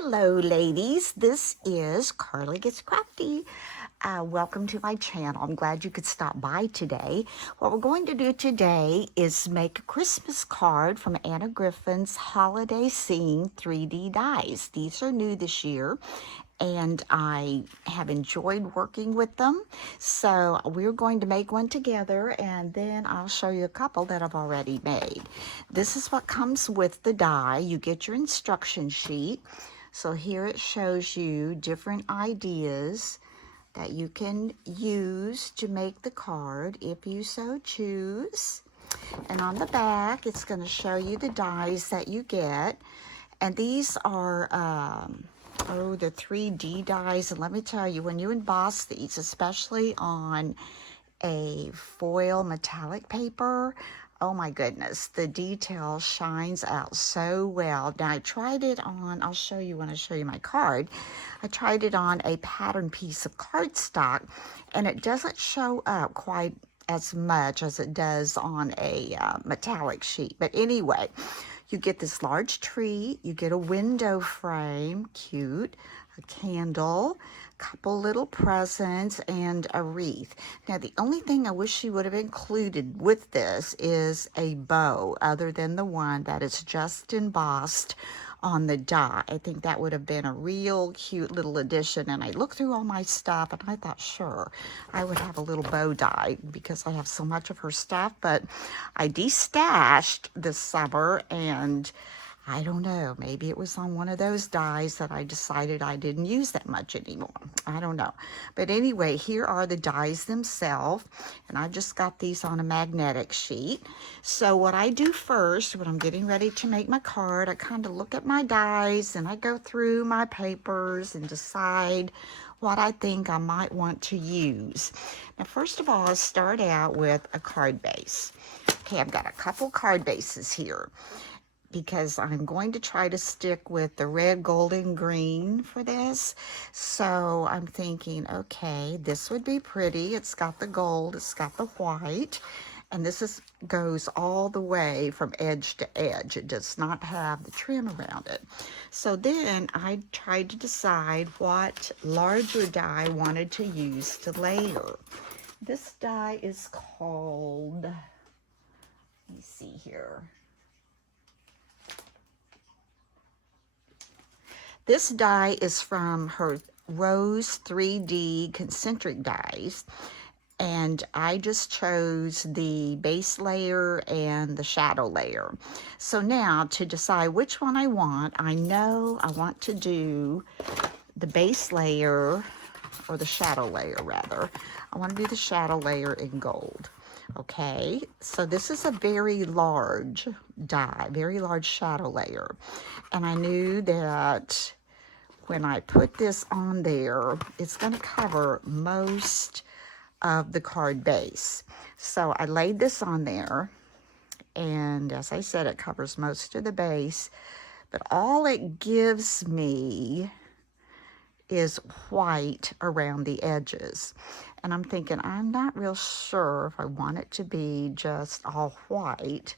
Hello, ladies. This is Carly Gets Crafty. Welcome to my channel. I'm glad you could stop by today. What we're going to do today is make a Christmas card from Anna Griffin's Holiday Scene 3D dies. These are new this year, and I have enjoyed working with them. So we're going to make one together, and then I'll show you a couple that I've already made. This is what comes with the die. You get your instruction sheet. So here it shows you different ideas that you can use to make the card if you so choose. And on the back, it's going to show you the dies that you get. And these are, the 3D dies. And let me tell you, when you emboss these, especially on a foil metallic paper, oh my goodness, the detail shines out so well. Now I tried it on, I'll show you when I show you my card, I tried it on a pattern piece of cardstock, and it doesn't show up quite as much as it does on a metallic sheet. But anyway, you get this large tree, you get a window frame, cute, a candle, couple little presents, and a wreath. Now, the only thing I wish she would have included with this is a bow, other than the one that is just embossed on the die. I think that would have been a real cute little addition. And I looked through all my stuff, and I thought, sure, I would have a little bow die because I have so much of her stuff. But I destashed this summer, and I don't know, maybe it was on one of those dies that I decided I didn't use that much anymore. I don't know. But anyway, here are the dies themselves, and I just got these on a magnetic sheet. So what I do first, when I'm getting ready to make my card, I kind of look at my dies, and I go through my papers and decide what I think I might want to use. Now, first of all, I start out with a card base. Okay, I've got a couple card bases here, because I'm going to try to stick with the red, gold, and green for this. So I'm thinking, okay, this would be pretty. It's got the gold, it's got the white, and this goes all the way from edge to edge. It does not have the trim around it. So then I tried to decide what larger die I wanted to use to layer. This die is called, let me see here. This die is from her Rose 3D concentric dies, and I just chose the base layer and the shadow layer. So now to decide which one I want, I know I want to do the base layer, or the shadow layer rather. I want to do the shadow layer in gold. Okay, so this is a very large die, very large shadow layer. And I knew that when I put this on there, it's going to cover most of the card base. So I laid this on there, and as I said, it covers most of the base, but all it gives me is white around the edges. And I'm thinking, I'm not real sure if I want it to be just all white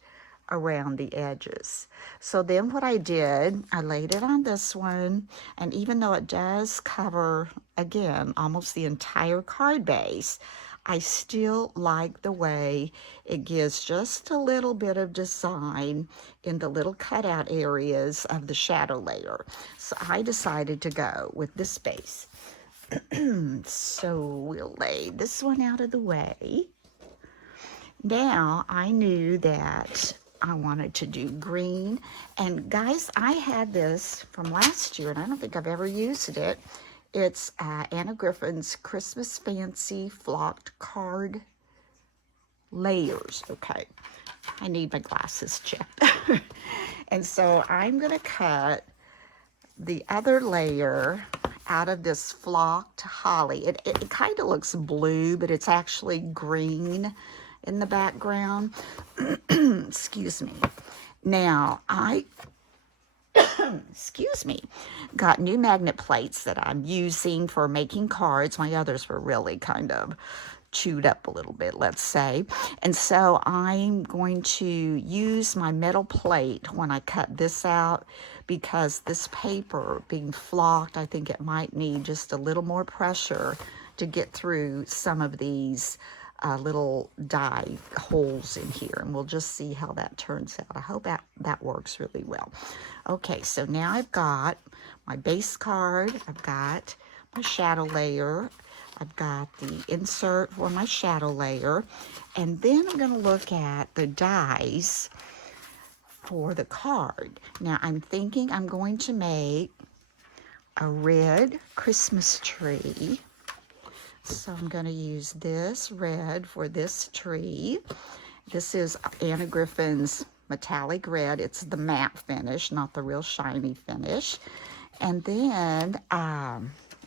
around the edges. So then what I did, I laid it on this one, and even though it does cover, again, almost the entire card base, I still like the way it gives just a little bit of design in the little cutout areas of the shadow layer. So I decided to go with this base. So we'll lay this one out of the way. Now I knew that I wanted to do green. And guys, I had this from last year, and I don't think I've ever used it. It's Anna Griffin's Christmas Fancy Flocked Card Layers. Okay, I need my glasses checked. And so I'm going to cut the other layer out of this flocked holly. It kind of looks blue, but it's actually green in the background. Excuse me. Now, I got new magnet plates that I'm using for making cards. My others were really kind of chewed up a little bit, let's say. And so I'm going to use my metal plate when I cut this out, because this paper being flocked, I think it might need just a little more pressure to get through some of these little die holes in here, and we'll just see how that turns out. I hope that works really well. Okay, so now I've got my base card, I've got my shadow layer, I've got the insert for my shadow layer, and then I'm going to look at the dies for the card. Now I'm thinking I'm going to make a red Christmas tree. So I'm going to use this red for this tree. This is Anna Griffin's metallic red. It's the matte finish, not the real shiny finish. And then I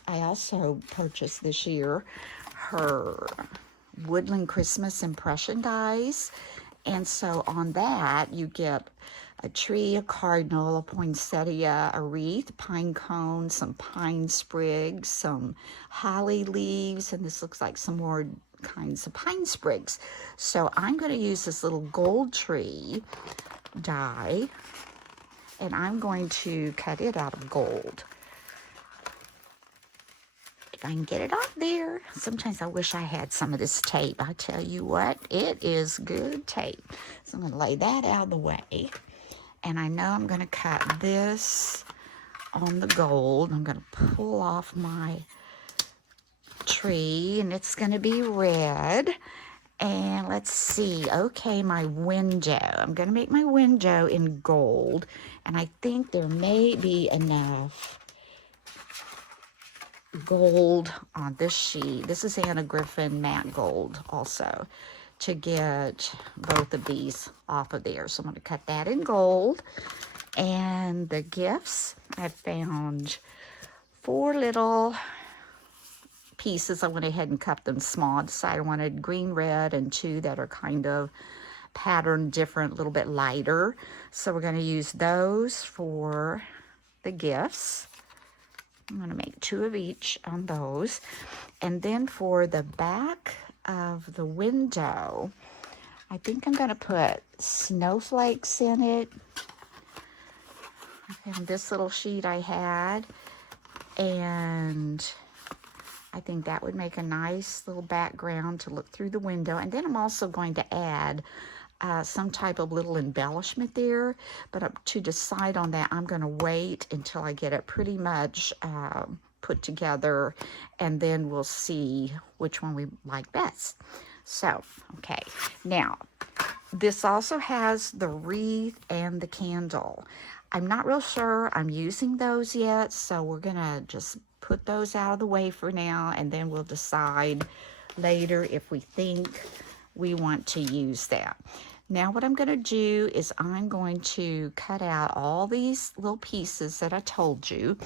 also purchased this year her Woodland Christmas Impression dies. And so on that, you get a tree, a cardinal, a poinsettia, a wreath, pine cone, some pine sprigs, some holly leaves, and this looks like some more kinds of pine sprigs. So I'm going to use this little gold tree die, and I'm going to cut it out of gold. If I can get it off there. Sometimes I wish I had some of this tape. I tell you what, it is good tape. So I'm going to lay that out of the way. And I know I'm going to cut this on the gold. I'm going to pull off my tree, and it's going to be red. And let's see. Okay, my window. I'm going to make my window in gold. And I think there may be enough gold on this sheet. This is Anna Griffin matte gold also, to get both of these off of there. So I'm going to cut that in gold. And the gifts, I found 4 little pieces. I went ahead and cut them small. I decided I wanted green, red, and 2 that are kind of patterned different, a little bit lighter. So we're going to use those for the gifts. I'm going to make 2 of each on those. And then for the back of the window, I think I'm going to put snowflakes in it. I found this little sheet I had, and I think that would make a nice little background to look through the window. And then I'm also going to add some type of little embellishment there, but to decide on that, I'm going to wait until I get it pretty much put together, and then we'll see which one we like best. So, okay, now this also has the wreath and the candle. I'm not real sure I'm using those yet, so we're going to just put those out of the way for now, and then we'll decide later if we think we want to use that. Now what I'm going to do is I'm going to cut out all these little pieces that I told you.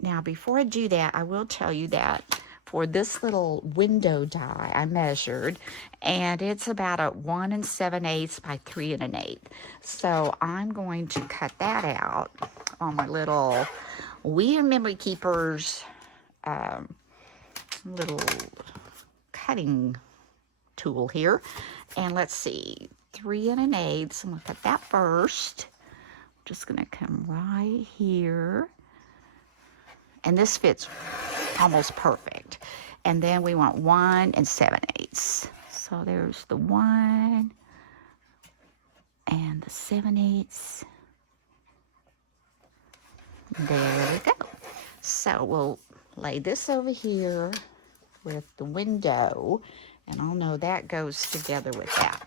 Now before I do that, I will tell you that for this little window die I measured, and it's about a 1 7/8 by 3 1/8. So I'm going to cut that out on my little Weird Memory Keepers little cutting tool here. And let's see, 3 1/8. So I'm going to cut that first. I'm just going to come right here. And this fits almost perfect. And then we want 1 7/8. So there's the 1 and the 7/8. There we go. So we'll lay this over here with the window, and I'll know that goes together with that.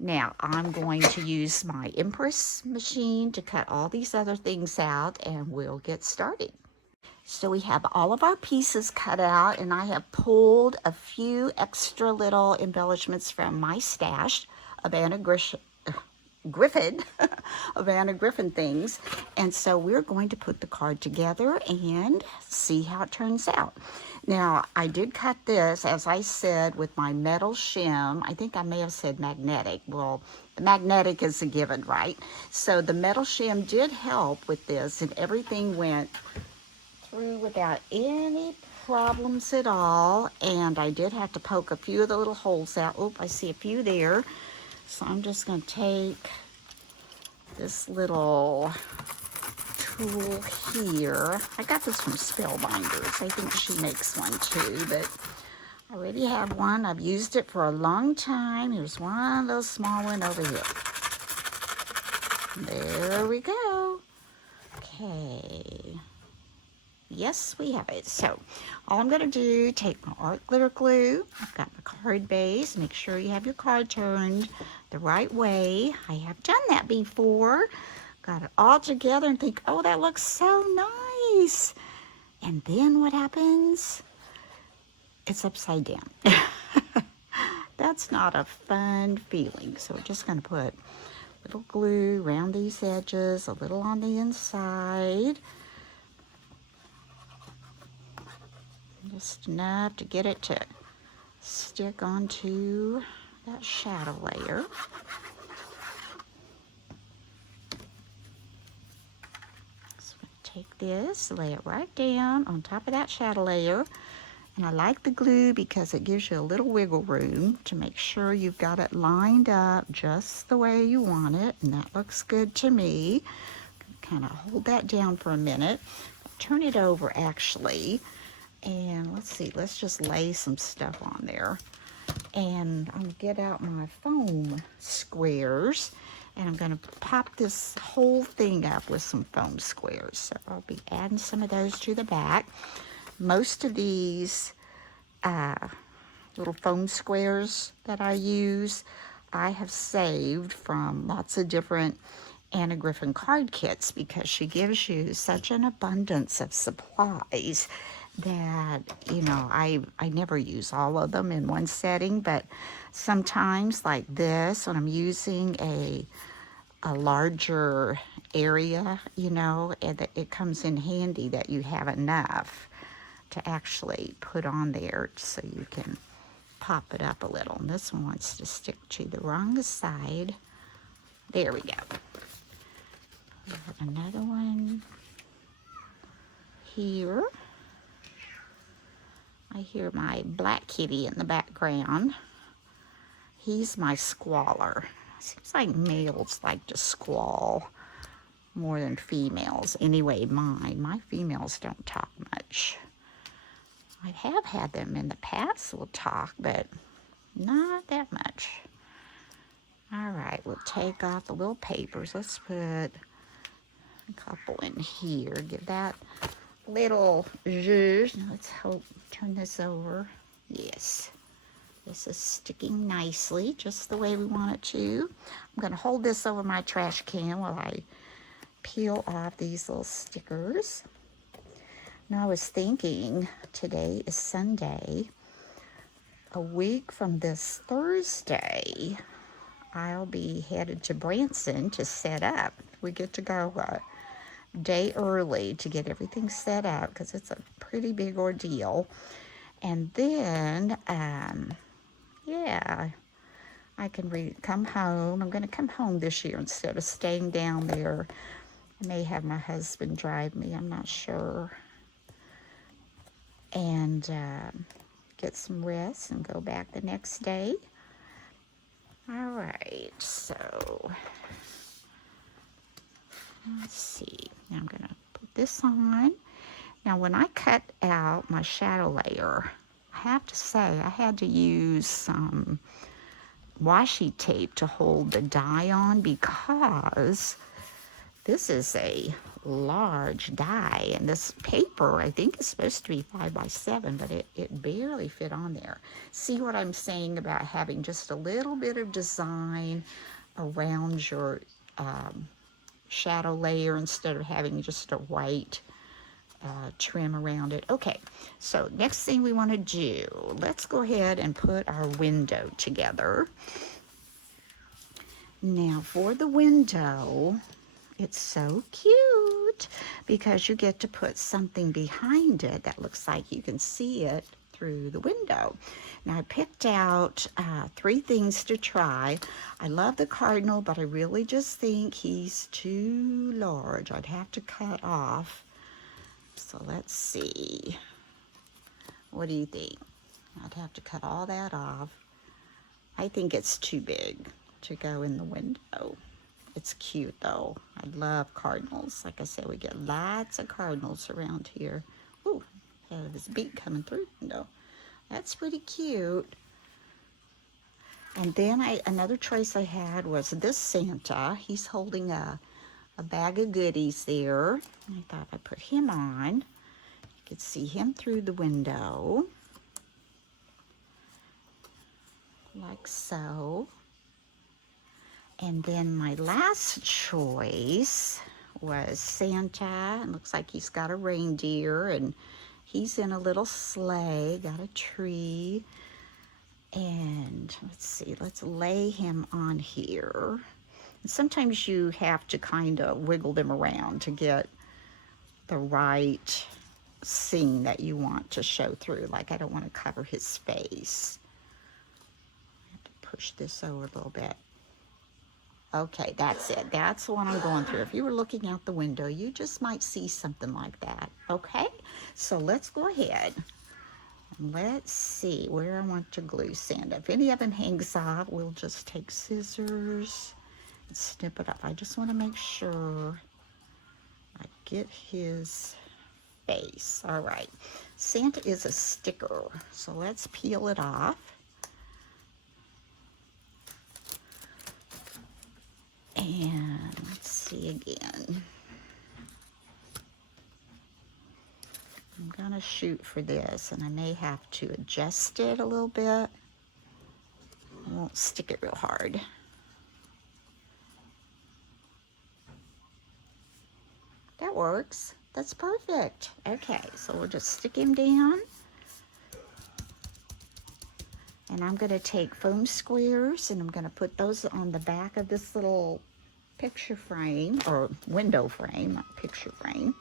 Now I'm going to use my Empress machine to cut all these other things out, and we'll get started. So we have all of our pieces cut out, and I have pulled a few extra little embellishments from my stash of Anna Griffin of Anna Griffin things. And so we're going to put the card together and see how it turns out. Now, I did cut this, as I said, with my metal shim. I think I may have said magnetic. Well, the magnetic is a given, right? So the metal shim did help with this, and everything went through without any problems at all. And I did have to poke a few of the little holes out. Oh, I see a few there. So I'm just going to take this little tool here. I got this from Spellbinders. I think she makes one too, but I already have one. I've used it for a long time. Here's one little small one over here. There we go. Okay. Yes, we have it. So all I'm going to do, take my art glitter glue. I've got my card base. Make sure you have your card turned the right way. I have done that before. Got it all together and think, oh, that looks so nice. And then what happens? It's upside down. That's not a fun feeling. So we're just going to put a little glue around these edges, a little on the inside. Just enough to get it to stick onto that shadow layer. So I'm going to take this, lay it right down on top of that shadow layer. And I like the glue because it gives you a little wiggle room to make sure you've got it lined up just the way you want it. And that looks good to me. Kind of hold that down for a minute. Turn it over actually. And let's see, let's just lay some stuff on there. And I'm going to get out my foam squares. And I'm going to pop this whole thing up with some foam squares. So I'll be adding some of those to the back. Most of these little foam squares that I use, I have saved from lots of different Anna Griffin card kits because she gives you such an abundance of supplies that, you know, I never use all of them in one setting, but sometimes like this, when I'm using a larger area, you know, it comes in handy that you have enough to actually put on there so you can pop it up a little. And this one wants to stick to the wrong side. There we go. Another one here. I hear my black kitty in the background. He's my squaller. Seems like males like to squall more than females. Anyway, my females don't talk much. I have had them in the past will talk, but not that much. All right, we'll take off the little papers. Let's put a couple in here. Give that little zhuzh. Now let's hope, turn this over. Yes, this is sticking nicely, just the way we want it to. I'm going to hold this over my trash can while I peel off these little stickers. Now I was thinking, today is Sunday. A week from this Thursday, I'll be headed to Branson to set up. We get to go a day early to get everything set up because it's a pretty big ordeal. And then, yeah, I can come home. I'm going to come home this year instead of staying down there. I may have my husband drive me. I'm not sure. And get some rest and go back the next day. All right, so let's see. Now I'm going to put this on. Now when I cut out my shadow layer, I have to say I had to use some washi tape to hold the die on because this is a large die, and this paper I think is supposed to be 5x7, but it barely fit on there. See what I'm saying about having just a little bit of design around your shadow layer instead of having just a white trim around it. Okay, so next thing we want to do, let's go ahead and put our window together. Now for the window, it's so cute because you get to put something behind it that looks like you can see it through the window. Now I picked out 3 things to try. I love the cardinal, but I really just think he's too large. I'd have to cut off. So let's see. What do you think? I'd have to cut all that off. I think it's too big to go in the window. It's cute though. I love cardinals. Like I said, we get lots of cardinals around here. Ooh, have his beak coming through the window. That's pretty cute. And then another choice I had was this Santa. He's holding a bag of goodies there. I thought if I put him on, you could see him through the window. Like so. And then my last choice was Santa. It looks like he's got a reindeer and he's in a little sleigh, got a tree. And let's see, let's lay him on here. And sometimes you have to kind of wiggle them around to get the right scene that you want to show through. Like I don't want to cover his face. I have to push this over a little bit. Okay, that's it. That's the one I'm going through. If you were looking out the window, you just might see something like that. Okay, so let's go ahead. Let's see where I want to glue Santa. If any of them hangs off, we'll just take scissors and snip it up. I just want to make sure I get his face. All right, Santa is a sticker, so let's peel it off. And let's see again. I'm gonna shoot for this, and I may have to adjust it a little bit. I won't stick it real hard. That works. That's perfect. Okay, so we'll just stick him down. And I'm gonna take foam squares and I'm gonna put those on the back of this little picture frame, or window frame, not picture frame.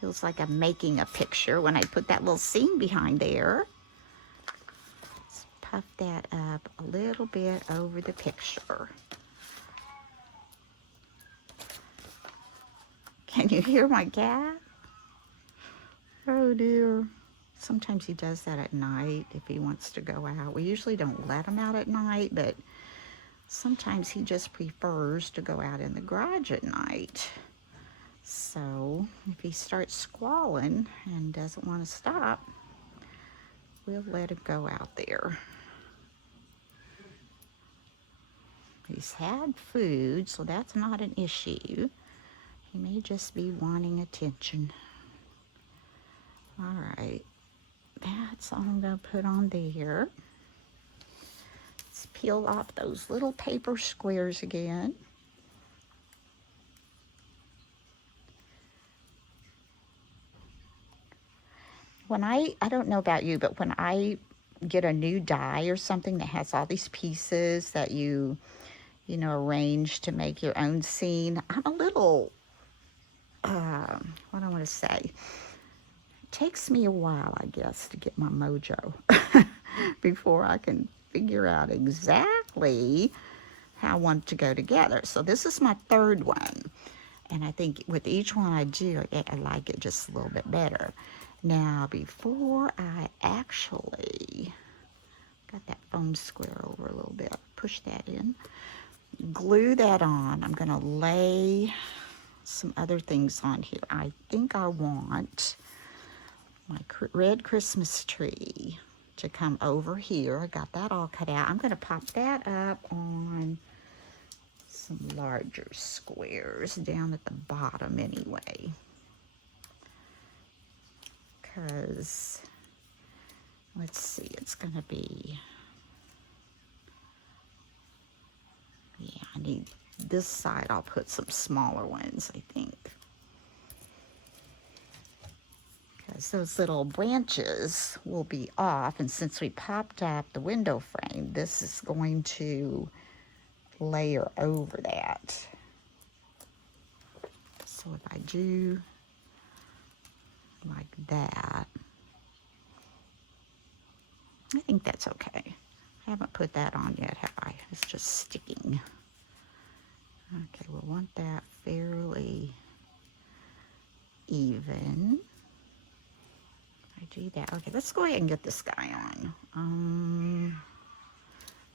Feels like I'm making a picture when I put that little scene behind there. Let's puff that up a little bit over the picture. Can you hear my cat? Oh dear. Sometimes he does that at night if he wants to go out. We usually don't let him out at night, but sometimes he just prefers to go out in the garage at night. So if he starts squalling and doesn't want to stop, we'll let him go out there. He's had food, so that's not an issue. He may just be wanting attention. All right, that's all I'm going to put on there. Let's peel off those little paper squares again. When I don't know about you, but when I get a new die or something that has all these pieces that you arrange to make your own scene, I'm a little, what do I want to say? It takes me a while, I guess, to get my mojo before I can figure out exactly how I want to go together. So this is my third one. And I think with each one I do, I like it just a little bit better. Now, before I actually got that foam square over a little bit, push that in, glue that on, I'm going to lay some other things on here. I think I want my red Christmas tree to come over here. I got that all cut out. I'm going to pop that up on some larger squares down at the bottom anyway. Because, let's see, it's going to be, yeah, I need this side. I'll put some smaller ones, I think. Because those little branches will be off, and since we popped up the window frame, this is going to layer over that. So if I do like that, I think that's okay. I haven't put that on yet, have I? It's just sticking. Okay, we'll want that fairly even. I do that. Okay, let's go ahead and get this guy on.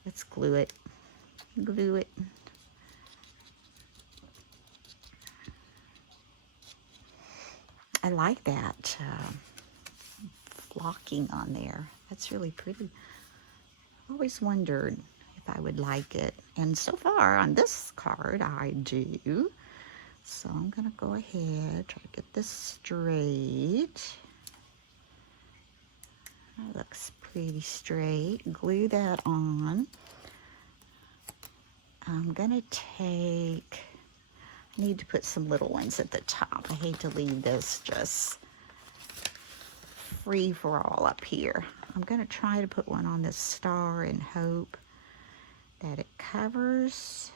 Let's glue it. Glue it. I like that flocking on there. That's really pretty. I've always wondered if I would like it. And so far on this card, I do. So I'm going to go ahead, try to get this straight. That looks pretty straight. Glue that on. I'm going to take, I need to put some little ones at the top. I hate to leave this just free for all up here. I'm going to try to put one on this star and hope that it covers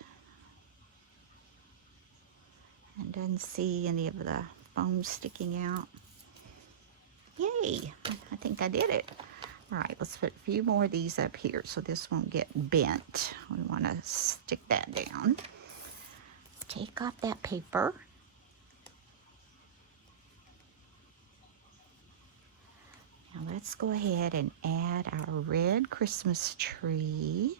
and doesn't see any of the foam sticking out. Yay! I think I did it. All right, let's put a few more of these up here so this won't get bent. We want to stick that down. Take off that paper. Now let's go ahead and add our red Christmas tree.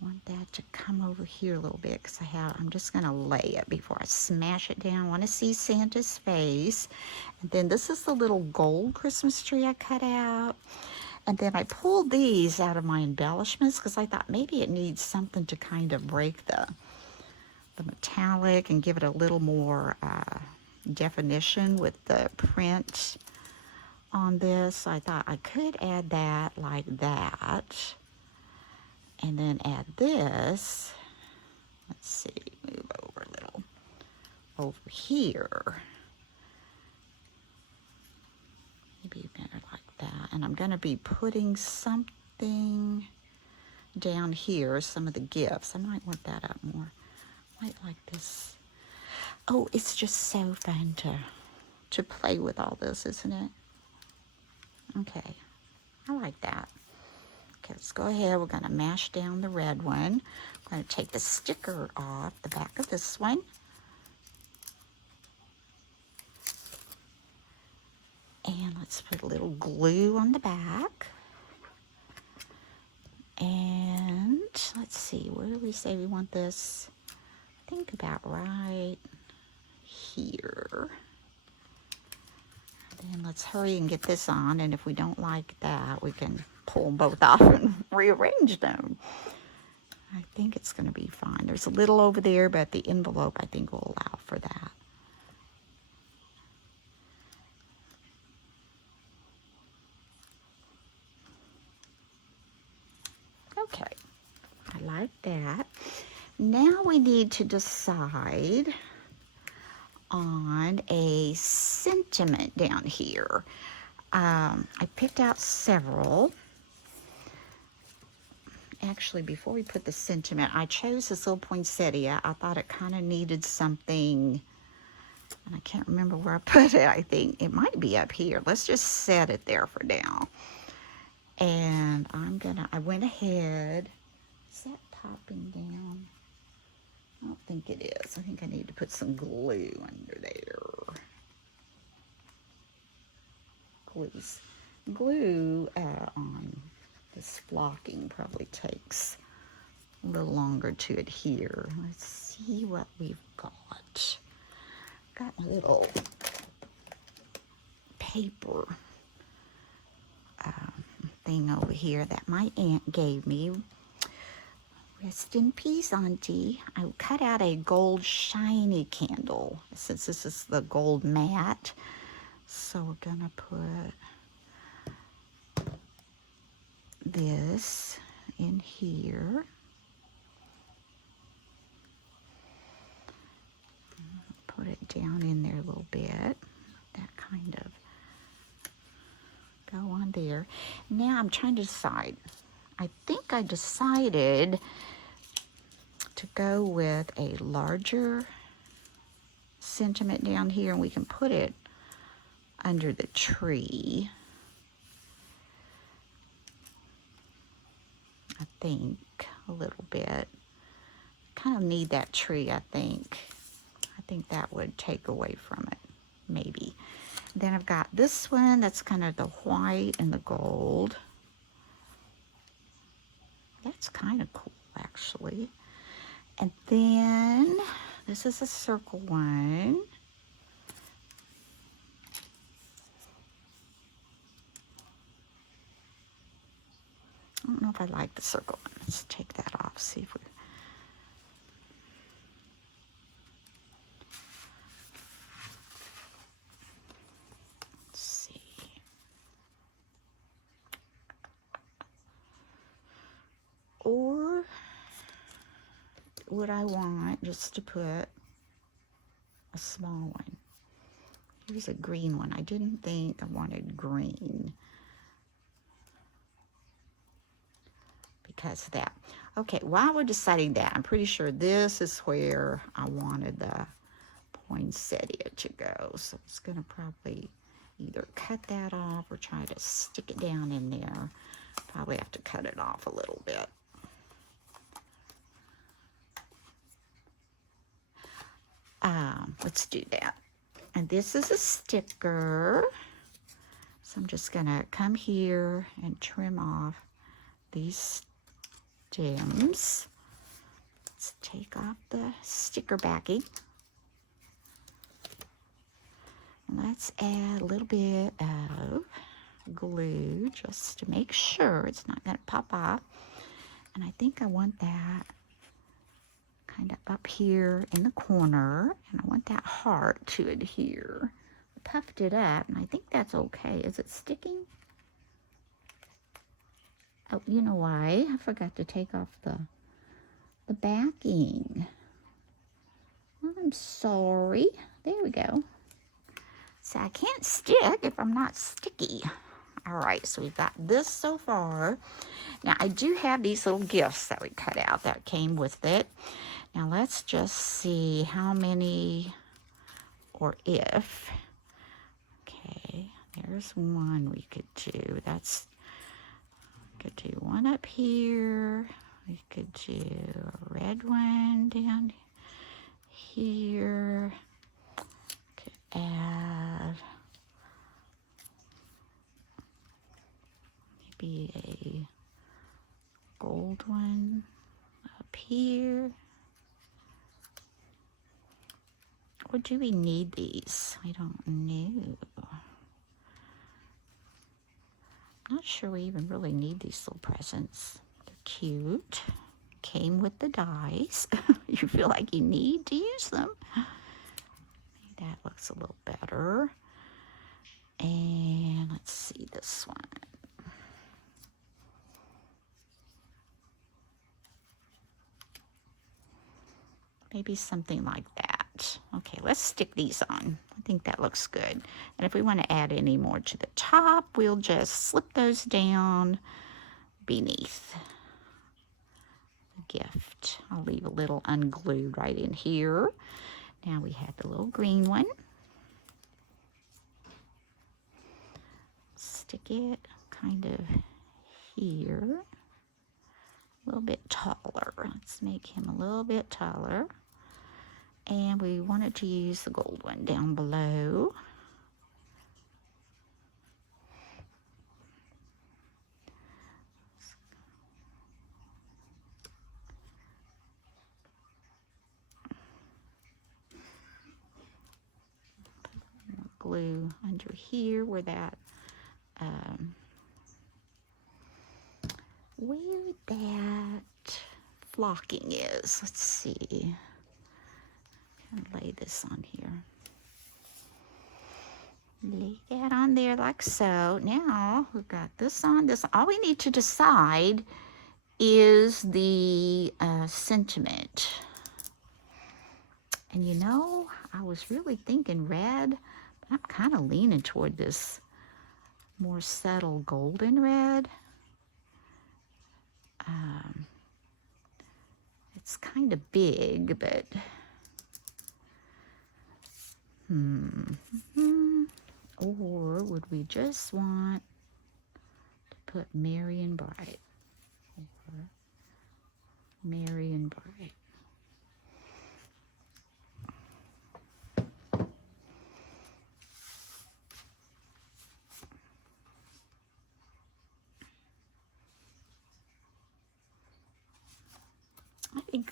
I want that to come over here a little bit because I'm just going to lay it before I smash it down. I want to see Santa's face. And then this is the little gold Christmas tree I cut out. And then I pulled these out of my embellishments because I thought maybe it needs something to kind of break the metallic and give it a little more definition with the print on this. So I thought I could add that like that. And then add this. Let's see, move over a little. Over here. Maybe better like that. And I'm going to be putting something down here, some of the gifts. I might want that up more. Might like this. Oh, it's just so fun to play with all this, isn't it? Okay, I like that. Okay, let's go ahead. We're going to mash down the red one. I'm going to take the sticker off the back of this one. And let's put a little glue on the back. And let's see, where do we say we want this? I think about right here. Then let's hurry and get this on. And if we don't like that, we can pull them both off and rearrange them. I think it's going to be fine. There's a little over there, but the envelope I think will allow for that. Okay, I like that. Now we need to decide on a sentiment down here. I picked out several. Actually, before we put the sentiment, I chose this little poinsettia. I thought it kind of needed something, and I can't remember where I put it. I think it might be up here. Let's just set it there for now. And I went ahead. Is that popping down? I don't think it is. I think I need to put some glue under there. Glue on this flocking probably takes a little longer to adhere. Let's see what we've got. Got a little paper thing over here that my aunt gave me. Rest in peace, Auntie. I cut out a gold shiny candle since this is the gold matte. So we're gonna put this in here. Put it down in there a little bit. That kind of go on there. Now I'm trying to decide. I think I decided to go with a larger sentiment down here, and we can put it under the tree. I think a little bit. Kind of need that tree, I think. I think that would take away from it, maybe. Then I've got this one that's kind of the white and the gold. That's kind of cool, actually. And then this is a circle one. I don't know if I like the circle one. Let's take that off, see if we... Let's see. Or would I want just to put a small one? Here's a green one. I didn't think I wanted green because of that. Okay, while we're deciding that, I'm pretty sure this is where I wanted the poinsettia to go. So it's going to probably either cut that off or try to stick it down in there. Probably have to cut it off a little bit. Let's do that. And this is a sticker. So I'm just going to come here and trim off these stems. Let's take off the sticker backing. And let's add a little bit of glue just to make sure it's not going to pop off. And I think I want that kind of up here in the corner, and I want that heart to adhere. I puffed it up, and I think that's okay. Is it sticking? Oh, you know why? I forgot to take off the backing. I'm sorry. There we go. So I can't stick if I'm not sticky. All right, so we've got this so far. Now, I do have these little gifts that we cut out that came with it. Now, let's just see how many or if. Okay, there's one we could do. We could do one up here. We could do a red one down here. Could add maybe a gold one up here. Or do we need these? I don't know. I'm not sure we even really need these little presents. They're cute. Came with the dies. You feel like you need to use them. Maybe that looks a little better. And let's see this one. Maybe something like that. Okay, let's stick these on. I think that looks good. And if we want to add any more to the top, we'll just slip those down beneath the gift. I'll leave a little unglued right in here. Now we have the little green one. Stick it kind of here. A little bit taller. Let's make him a little bit taller. And we wanted to use the gold one down below. Glue under here where that flocking is. Let's see. I'm gonna lay this on here. Lay that on there like so. Now we've got this on this. All we need to decide is the sentiment. And you know, I was really thinking red, but I'm kind of leaning toward this more subtle golden red. It's kind of big, but or would we just want to put Merry and Bright? Or Merry and Bright. think,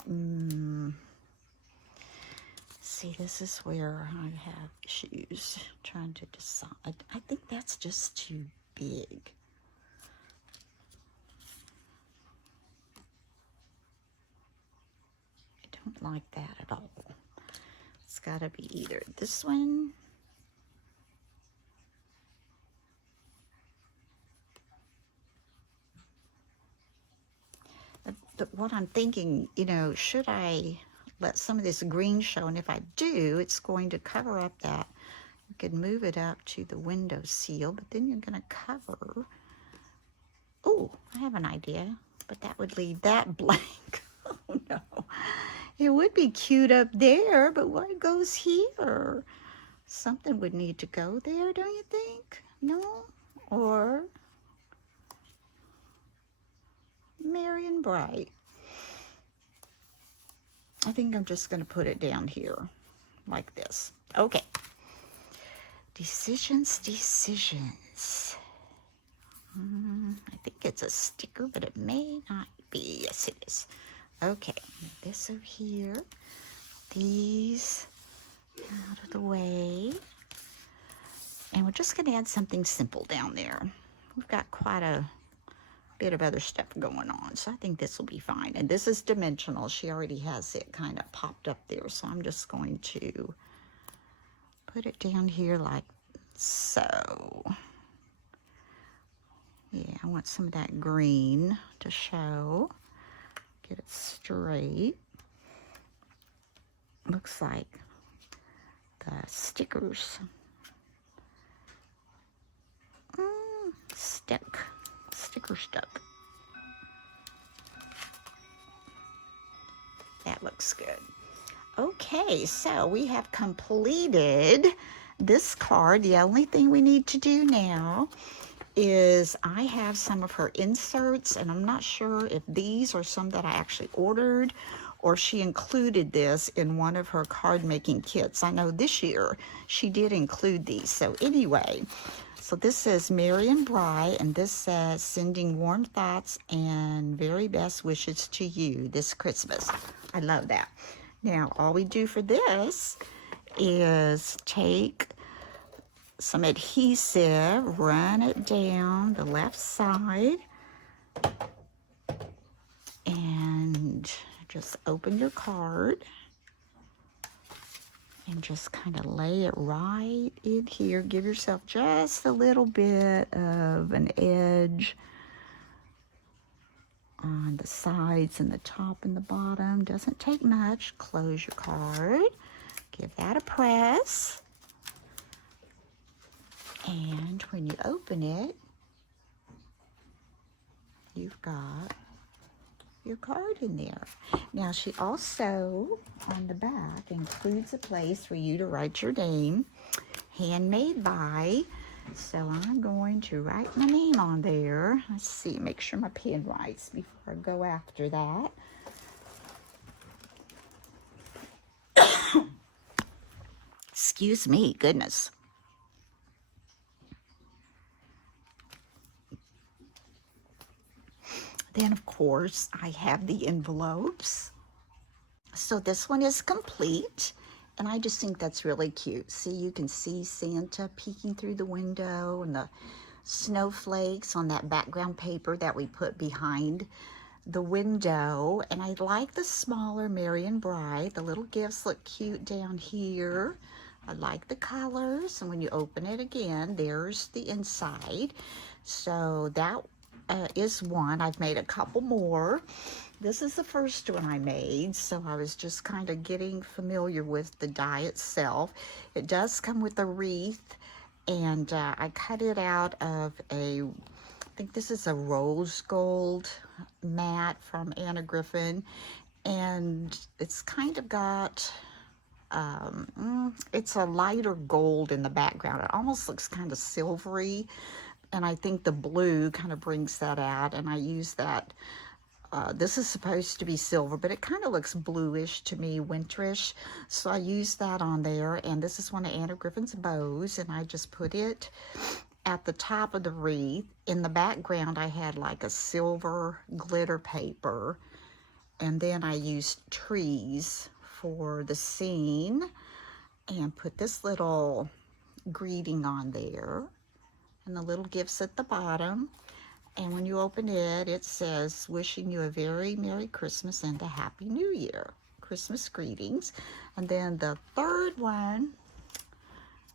see, this is where I have issues trying to decide. I think that's just too big. I don't like that at all. It's got to be either this one. But what I'm thinking, you know, should I let some of this green show? And if I do, it's going to cover up that. You could move it up to the window seal, but then you're going to cover. Oh, I have an idea, but that would leave that blank. Oh, no. It would be cute up there, but what goes here? Something would need to go there, don't you think? No? Or Merry and Bright. I think I'm just going to put it down here like this. Okay. Decisions. I think it's a sticker, but it may not be. Yes, it is. Okay, this over here. These out of the way. And we're just going to add something simple down there. We've got quite a bit of other stuff going on, so I think this will be fine. And this is dimensional. She already has it kind of popped up there, so I'm just going to put it down here like so. Yeah, I want some of that green to show. Get it straight. Looks like the stickers sticker stuck. That looks good. Okay, so we have completed this card. The only thing we need to do now is I have some of her inserts, and I'm not sure if these are some that I actually ordered or she included this in one of her card making kits. I know this year she did include these. So anyway, so this says Merry and Bright, and this says sending warm thoughts and very best wishes to you this Christmas. I love that. Now, all we do for this is take some adhesive, run it down the left side, and just open your card and just kind of lay it right in here. Give yourself just a little bit of an edge on the sides and the top and the bottom. Doesn't take much. Close your card. Give that a press. And when you open it, you've got your card in there. Now, she also, on the back, includes a place for you to write your name, handmade by. So I'm going to write my name on there. Let's see, make sure my pen writes before I go after that. Excuse me, goodness. Then, of course, I have the envelopes. So this one is complete, and I just think that's really cute. See, you can see Santa peeking through the window and the snowflakes on that background paper that we put behind the window. And I like the smaller Merry and Bright. The little gifts look cute down here. I like the colors, and when you open it again, there's the inside. So that is one. I've made a couple more. This is the first one I made, so I was just kind of getting familiar with the die itself. It does come with a wreath, and I cut it out of I think this is a rose gold mat from Griffin, and it's kind of got it's a lighter gold in the background. It almost looks kind of silvery, and I think the blue kind of brings that out, and I use that. This is supposed to be silver, but it kind of looks bluish to me, winterish, so I use that on there. And this is one of Anna Griffin's bows, and I just put it at the top of the wreath. In the background, I had like a silver glitter paper, And then I used trees for the scene and put this little greeting on there and the little gifts at the bottom. And when you open it, it says, wishing you a very Merry Christmas and a Happy New Year. Christmas greetings. And then the third one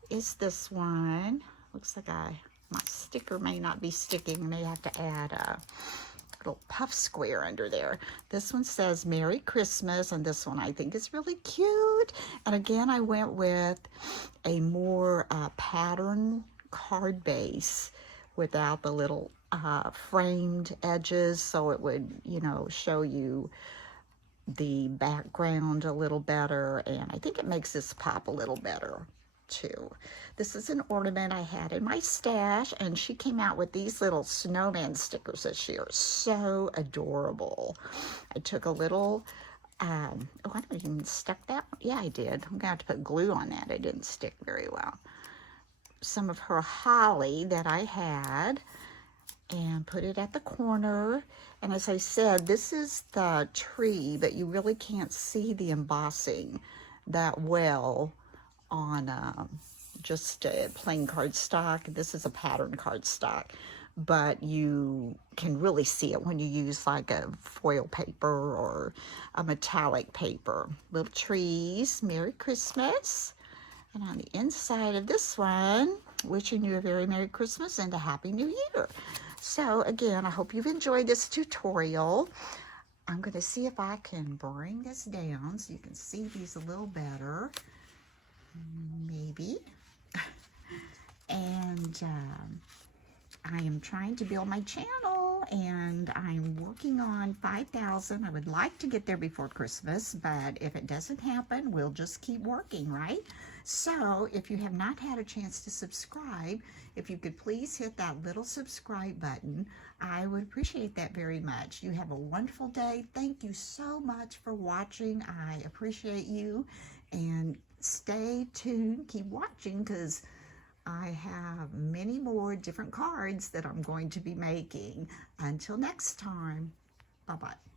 is this one. Looks like my sticker may not be sticking. I may have to add a little puff square under there. This one says Merry Christmas, and this one I think is really cute. And again, I went with a more pattern card base without the little framed edges, so it would, you know, show you the background a little better, and I think it makes this pop a little better too. This is an ornament I had in my stash, and she came out with these little snowman stickers this year. So adorable. I took a little, oh, I don't even stuck that one. Yeah, I did. I'm gonna have to put glue on that. It didn't stick very well. Some of her holly that I had, and put it at the corner. And as I said, this is the tree, but you really can't see the embossing that well on just a plain cardstock. This is a pattern cardstock, but you can really see it when you use like a foil paper or a metallic paper. Little trees, Merry Christmas. And on the inside of this one, wishing you a very Merry Christmas and a Happy New Year. So again, I hope you've enjoyed this tutorial. I'm going to see if I can bring this down so you can see these a little better. Maybe. And I am trying to build my channel, and I'm working on 5,000. I would like to get there before Christmas, but if it doesn't happen, we'll just keep working, right? So if you have not had a chance to subscribe, if you could please hit that little subscribe button, I would appreciate that very much. You have a wonderful day. Thank you so much for watching. I appreciate you, and stay tuned. Keep watching, because I have many more different cards that I'm going to be making. Until next time, bye-bye.